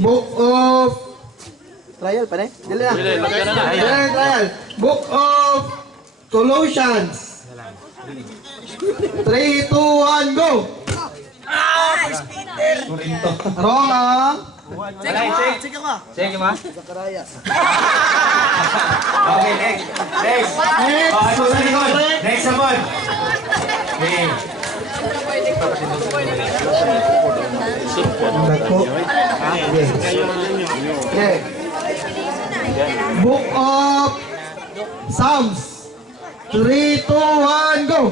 Book of trial pa rin? Dili na. Trial. Book of Colossians. 3, 2, 1, go! Wrong ah. Check mo. Okay, next. Next. Next naman. Okay. Okay. Book of Psalms. 3, 2, 1, go!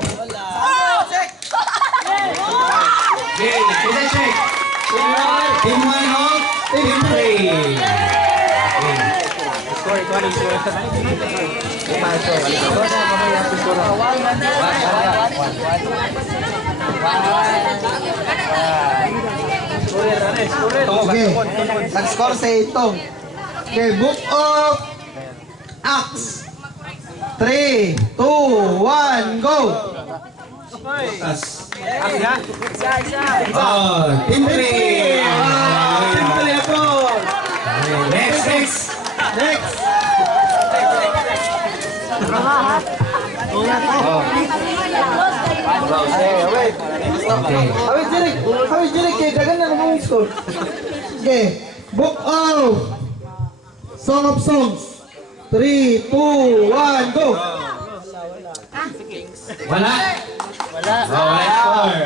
Okay, kita check. Team 1 of Team 3. Okay. Nag-score sa itong. Okay, Book of Acts. 3, 2, 1, go! Oh, Team 3. Team 3 po! Next. Next! Hawit Jirik, kaya dagan na naman yung score. Okay, Book of Song of Songs. 3, 2, 1, go! Wala. Wala score.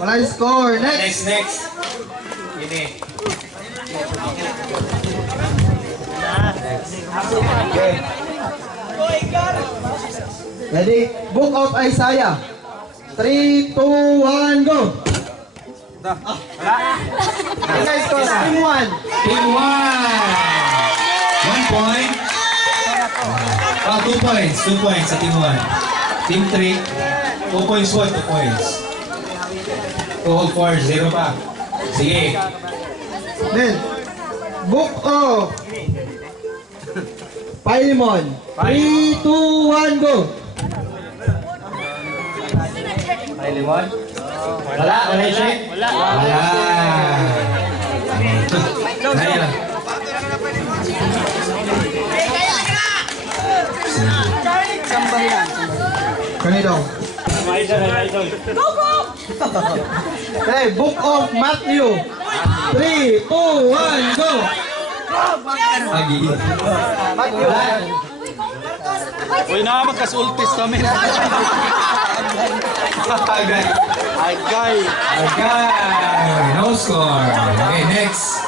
Wala yung score. Next! Next. Ini. Okay. Ready? Book of Isaiah. 3, 2, 1, go! Okay, score. Team 1. Team 1. 1 point. 2 points. 2 points sa Team 1. Team 3. 2 points 1, 2 points. 2 of 4, 0 pa. Sige. Then, Book of Philemon. 3, 2, 1, go! Limon? Wala yung check? Wala. Kaya. Kanino? Hey, Book of Matthew. 3, 2, 1, go! Agi. Matthew. Uy, magkasultis kami. Agay. No score. Okay, next.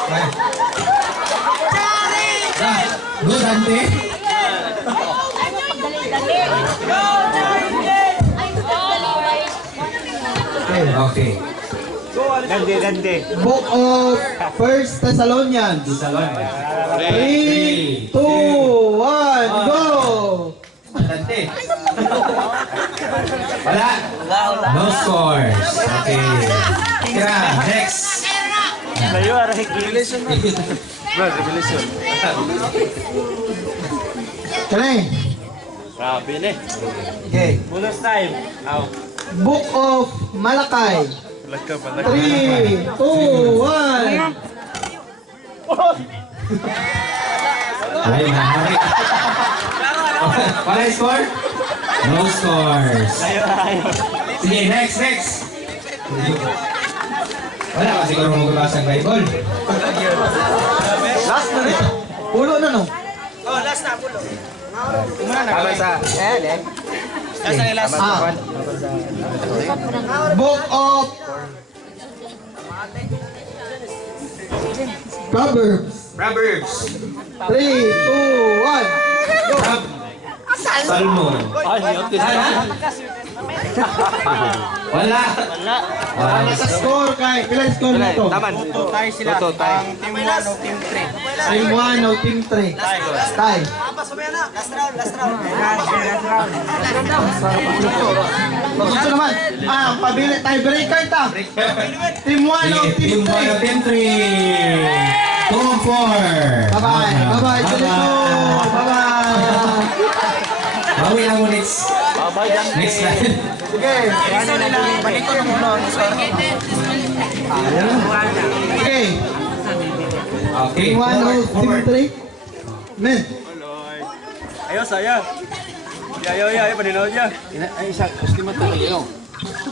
Go, Dante. Okay. Gande. Book of First Thessalonians. 3, 2, 1, go! Dante. Wala. No scores. Okay. Kira, next. Layo, Revelation. Revelation. Kanay. Grabe na. Okay. Bonus time. Book of Malakay. 3, 2, 1. Ay, mahari. Wala score? No scores. Sige, next. Wala ka siguro magbabasa ng Bible. Last na rin. Pulo na no? Last na, pulo. Tama sa... Last na last. Book of Proverbs. 3, 2, 1. Salmo. Wala. Sa score kay, ilan score na ito? Tuto tayo sila. Ang team 1 o team 3. Team 1 o team 3? Tie. Last round. Gusto naman. Ang pabili, tiebreaker ta. Team 1 o team 3? Team 1 o team 3. 2 of 4. Bye-bye. Bye-bye. Bye-bye. Bawi lang mo next. Next na. Sige. Ano nila? Balik ko na muna ang score. Okay. Okay, Team 1 o forward, Team forward. 3? Men. Ayo saya. Ya, paninaw niya.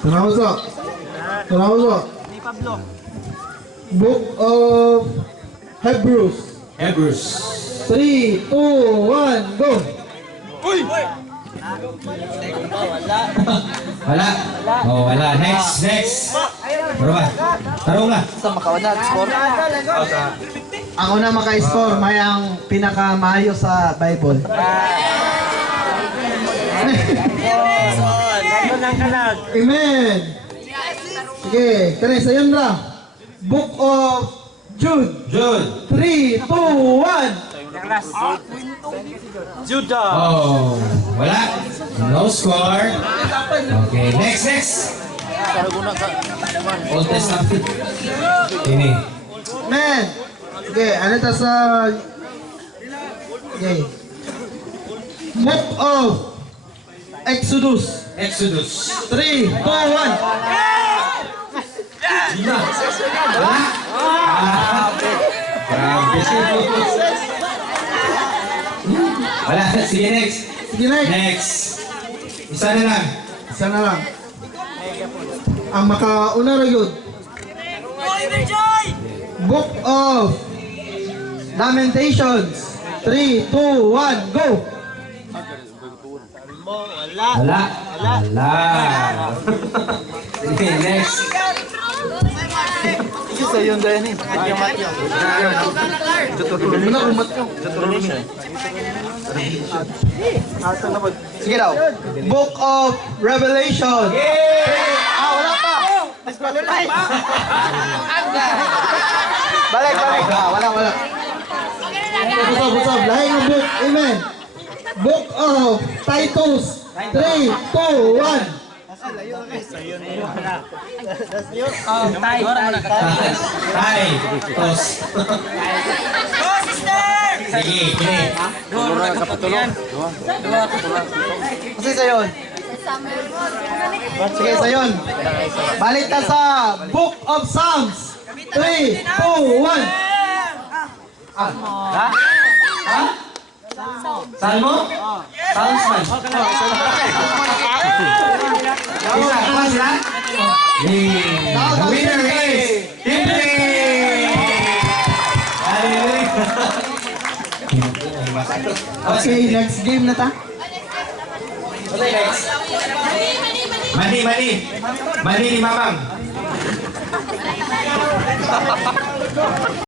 Tanawaso. Tanawaso. Book of Hebrews. Hebrews. 3, 2, 1, go! Wala. Oh, wala. Next. Taro ba? Tarong na. Ako na maka-score, may ang pinakamayo sa Bible. Amen! Sige, kanay sa yun ra. Book of Jude. Jude. 3, 2, 1. Judah. Oh, wala. No score. Okay, next. Old Testament. Ini. Man! Sige, ano ta sa... Okay. Book of Exodus. Exodus. 3, 2, 1. Gina. Wala. Grabe. Wala. Sige, next. Sige, next. Next. Isa na lang. Isa na lang. Ang makauna ra yun. Book of Lamentations. 3, 2, 1, go! Wala. Sige, next. Isa yun dahil ni. Sige daw. Book of Revelation. Wala pa. Balik. Wala. Busog. Lahing ang book. Amen. Book of Titus. 3, 2, 1. Tay. Tos. Go, sister! Sige, kini. Kasi sa yun. Sige, sa yun. Balik ka sa Book of Psalms. 3, 2, 1. Salmo? Sounds man. Isa, pas na? The winner is Team Three! Hallelujah! Okay, next game na ta. Okay, next. Mani ni Mamang.